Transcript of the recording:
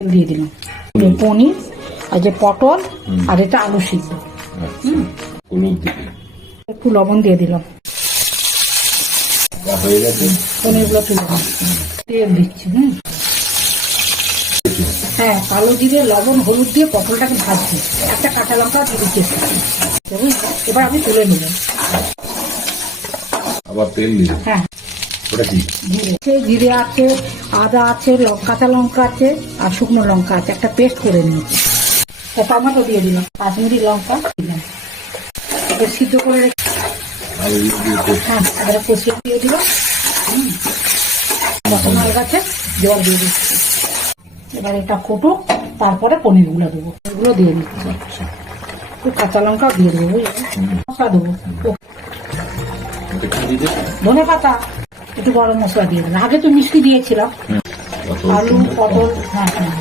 দিয়ে দিলাম পনির আর যে পটল আর এটা আলু সিদ্ধ। হলুদ দিবি, একটু লবণ দিয়ে দিলাম। হয়ে গেছে। পনিরগুলো তুলে দিলাম, তেল দিচ্ছি। হ্যাঁ, কালো জিরে লবণ হলুদ দিয়ে পটলটাকে ভাজছি, একটা কাঁচা লঙ্কা দিয়ে দিচ্ছি। এবার আমি তুলে নেব। আবার তেল দিবি। হ্যাঁ, ওটা কি? জিরে আছে, আদা আছে, কাঁচা লঙ্কা আছে আর শুকনো লঙ্কা আছে, একটা পেস্ট করে নিয়েছি। টমেটো দিয়ে দিলাম, কাশ্মীরি লঙ্কা দিলাম, এবার সিদ্ধ করে রেখে হ্যাঁ এবার কষিয়ে দিয়ে দিলাম। রসমালাই গাছে জল দিয়ে দিচ্ছি। এবার এটা ফুটুক, তারপরে পনিরগুলো দেবো, এগুলো দিয়ে দিচ্ছি। একটু কাঁচা লঙ্কাও দিয়ে দেবো, মশলা দেবো, ধনে পাতা, একটু গরম মশলা দিয়ে দেবো। আগে তো মিষ্টি দিয়েছিলাম, আলু পটল। হ্যাঁ হ্যাঁ।